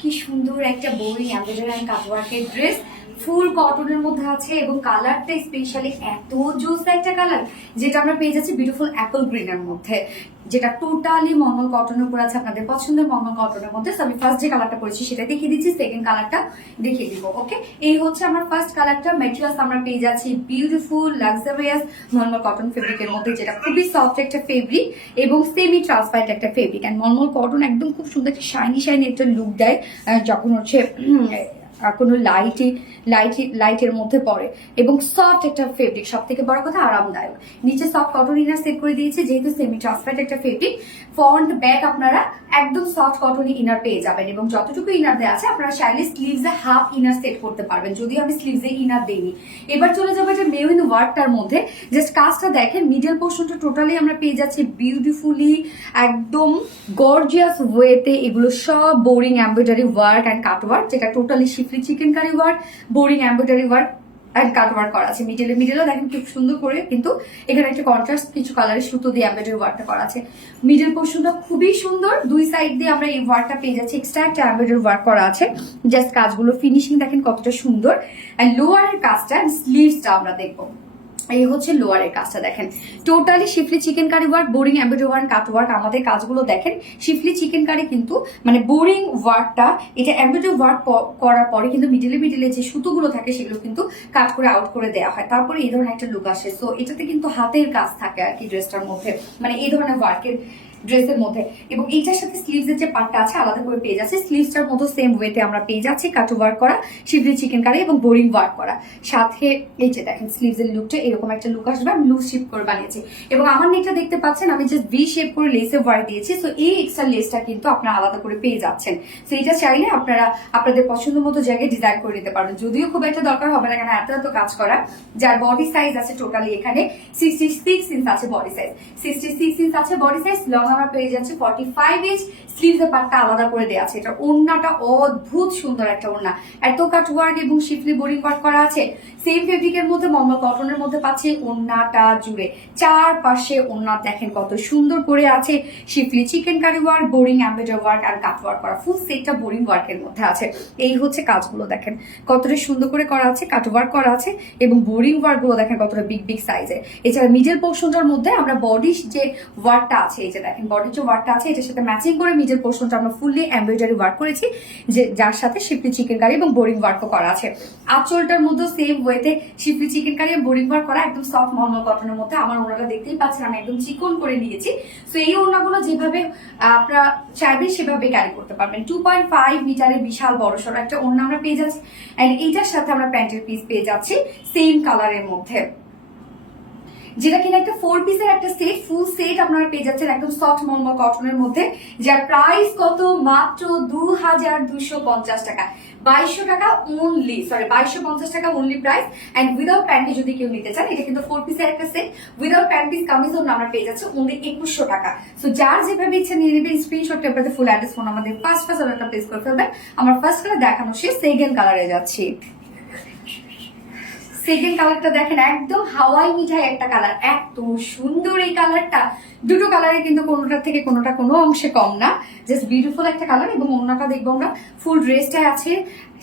কি সুন্দর একটা বোরিং এমব্রয়ডারি এন্ড কাটওয়ার্কের ড্রেস, ফুল কটনের মধ্যে আছে এবং কালারটা স্পেশালি এত জোস একটা কালার, যেটা আমরা পেয়ে যাচ্ছি বিউটিফুল অ্যাপল গ্রিনের মধ্যে, যেটা টোটালি মলমল কটনের উপর আছে, আপনাদের পছন্দের মলমল কটনের মধ্যে। আমি ফার্স্ট যে কালারটা পরেছি সেটা দেখিয়ে দিচ্ছি, সেকেন্ড কালারটা দেখিয়ে দিব। ওকে, এই হচ্ছে আমার ফার্স্ট কালারটা। ম্যাটেরিয়ালস আমরা পেয়ে যাচ্ছি বিউটিফুল লাক্সারিয়াস মলমল কটন ফেব্রিকের মধ্যে, যেটা খুবই সফট একটা ফেব্রিক এবং সেমি ট্রান্সপারেন্ট একটা ফেব্রিক। অ্যান্ড মলমল কটন একদম খুব সুন্দর একটা শাইনি একটা লুক দেয় যখন হচ্ছে কোনো লাইটের মধ্যে পড়ে, এবং সফট একটা ফেব্রিক, সব থেকে বড় কথা আরামদায়ক। নিচে সফট কটন ইনার সেট করে দিয়েছে, যেহেতু সেমি ট্রান্সপারেন্ট একটা ফেব্রিক। ফ্রন্ট ব্যাক আপনারা একদম সফট কটন ইনার পেয়ে যাবেন, এবং যতটুকু ইনার দেওয়া আছে আপনারা চাইলে স্লিভসে হাফ ইনার সেট করতে পারবেন, যদিও আমি স্লিভসে ইনার দেইনি। এবার চলে যাবো এটা মেরুন ওয়ার্কটার মধ্যে। জাস্ট কাজটা দেখেন, মিডল পোর্শনটা টোটালি আমরা পেয়ে যাচ্ছি বিউটিফুলি একদম গর্জিয়াস ওয়েতে। এগুলো সব boring embroidery work and cut work, যেটা totally schiffli chikankari work, boring embroidery work and cut work করা আছে। মিডলেও দেখেন খুব সুন্দর করে, কিন্তু এখানে একটা কন্ট্রাস্ট কিছু কালারের সুতো দিয়ে এমব্রয়ডারি ওয়ার্কটা করা আছে। মিডল পোর্শনটা খুবই সুন্দর, দুই সাইড দিয়ে আমরা এই ওয়ার্কটা পেয়ে যাচ্ছি। এক্সট্রা একটা এমব্রয়ডারি ওয়ার্ক করা আছে, জাস্ট কাজগুলো ফিনিশিং দেখেন কতটা সুন্দর। অ্যান্ড লোয়ারের কাজটা অ্যান্ড স্লিভসটা আমরা দেখবো। এই হচ্ছে লোয়ারের কাজটা দেখেন, totally schiffli chikankari work, boring embroidery work, cut work. আমাদের কাজগুলো দেখেন শিফলি চিকেন কারি, কিন্তু মানে বোরিং ওয়ার্কটা এটা এমব্রয়ডারি ওয়ার্ক করার পরে কিন্তু মিডিলে যে সুতোগুলো থাকে সেগুলো কিন্তু কাট করে আউট করে দেওয়া হয়, তারপরে এই ধরনের একটা লুক আসে। সো এটাতে কিন্তু হাতের কাজ থাকে আর কি ড্রেসটার মধ্যে, মানে এই ধরনের ওয়ার্কের ড্রেসের মধ্যে। এবং এইটার সাথে স্লিভস এর যে পার্টটা আছে আলাদা করে পেয়ে যাচ্ছে। স্লিভসটার মতো সেম ওয়েতে আমরা পেয়ে যাচ্ছি কাট ওয়ার্ক করা, শিফলি চিকেন কারি এবং বোরিং ওয়ার্ক করা। সাথে এই যে দেখেন স্লিভস এর লুকটা এরকম একটা লুক আসবে, আমি লুজ শেপ করে বানিয়েছি। এবং আমার নেকটা দেখতে পাচ্ছেন আমি জাস্ট ভি শেপ করে লেসে ওয়ার্ক দিয়েছি। সো এই এক্সট্রা লেসটা কিন্তু আপনারা আলাদা করে পেয়ে যাচ্ছেন। সো এটা চাইলে আপনারা আপনাদের পছন্দ মতো জায়গায় ডিজাইন করে নিতে পারবেন, যদিও খুব একটা দরকার হবে না, কারণ এত কাজ করা। যার বডি সাইজ আছে টোটালি এখানে 66 ইঞ্চ আছে বডি সাইজ, 66 ইঞ্চ আছে বডি সাইজ। লং আমরা পেয়ে যাচ্ছি 45 ইঞ্চ। স্লিভস এর পার্টটা আলাদা করে দেওয়া আছে। এটা ওড়নাটা অদ্ভুত সুন্দর একটা ওড়না, এত কাট ওয়ার্ক এবং শিফলি বোরিং ওয়ার্ক করা আছে। সেম ফেব্রিকের মধ্যে মলমল কটনের মধ্যে পাচ্ছি ওড়নাটা জুড়ে, চারপাশে ওড়না দেখেন কত সুন্দর করে আছে। Schiffli chikankari work, boring embroidery work আর কাট ওয়ার্ক করা, ফুল সেটটা বোরিং ওয়ার্কের মধ্যে আছে। এই হচ্ছে কাজগুলো দেখেন কতটা সুন্দর করে করা আছে, কাট ওয়ার্ক করা আছে এবং বোরিং ওয়ার্ক গুলো দেখেন কতটা বিগ সাইজে। এছাড়া মিডল পোর্শনটার মধ্যে আমরা বডি যে ওয়ার্কটা আছে, এই যে দেখেন বডির যে ওয়ার্কটা আছে এটার সাথে ম্যাচিং করে মিডল পোর্শনটা আমরা ফুললি এমব্রয়ডারি ওয়ার্ক করেছি, যে যার সাথে শিফলি চিকেন কারি এবং বোরিং ওয়ার্কও করা আছে। আঁচলটার মধ্যে সেম ওয়েতে শিফলি চিকেন কারি এবং বোরিং ওয়ার্ক করা, একদম সফট মলমল কটনের মধ্যে। আমার ওড়নাটা দেখতেই পাচ্ছেন আমি একদম চিকন করে নিয়েছি। তো এই ওড়নাগুলো যেভাবে আপনারা চাইবেন সেভাবে ক্যারি করতে পারবেন। 2.5 মিটারের বিশাল বড়সড় একটা ওড়না আমরা পেয়ে যাচ্ছি। এন্ড এইটার সাথে আমরা প্যান্টের পিস পেয়ে যাচ্ছি সেম কালারের মধ্যে, যেটা কিনা একটা 4 পিসের একটা সেট, ফুল সেট আপনারা পেয়ে যাচ্ছেন একদম সফট মলমল কটনের মধ্যে, যার প্রাইস কত মাত্র 2250 টাকা, 2200 টাকা অনলি, সরি 2250 টাকা only price. And without panty যদি কেউ নিতে চান, এটা কিন্তু 4 পিসের একটা সেট, উইদাউট প্যান্টিস কামিজও আমরা পেয়ে যাচ্ছি অনলি 2100 টাকা। সো যার যেভাবে ইচ্ছা নিয়ে নেবেন, স্ক্রিনশট আপনাদের ফুল অ্যাড্রেস ফোন আমাদের ফার্স্ট অর্ডারটা প্লেস করে ফেলবেন। আমার ফার্স্ট কালার দেখানো শেষ, সেকেন্ড কালারে যাচ্ছি। সেকেন্ড কালারটা দেখেন একদম হাওয়াই মিঠাই একটা কালার, এত সুন্দর এই কালারটা। দুটো কালারে কিন্তু কোনোটা থেকে কোনোটা কোনো অংশে কম না, জাস্ট বিউটিফুল একটা কালার। এবং ওড়নাটা দেখবো আমরা ফুল ড্রেসটাই আছে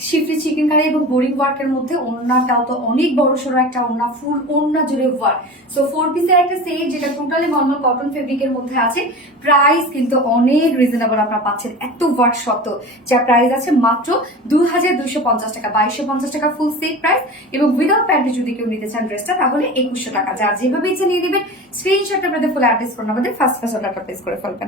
শিফলি চিকেন কারি এবং বোরিং ওয়ার্কের মধ্যে। ওড়নাটাও তো অনেক বড় সড়ো একটা ওড়না, ফুল ওড়না জুড়ে ওয়ার্ক। সো 4 পিসের একটা সেট, যেটা টোটালি নর্মাল কটন ফেব্রিকের মধ্যে আছে। প্রাইস কিন্তু অনেক রিজনেবল আপনারা পাচ্ছেন এত ওয়ার্ক সত্ত্বেও, যার প্রাইস আছে মাত্র 2250 টাকা, 2250 টাকা ফুল সেট প্রাইস। এবং উইদাউট প্যান্টি যদি কেউ নিতে চান ড্রেসটা, তাহলে 2100 টাকা। যার যেভাবে ইচ্ছে নিয়ে নেবেন, স্ক্রিনশট আপনাদের ফুল অ্যাড্রেস ফোন আমাদের ফার্স্ট অর্ডারটা প্লেস করে ফেলবেন।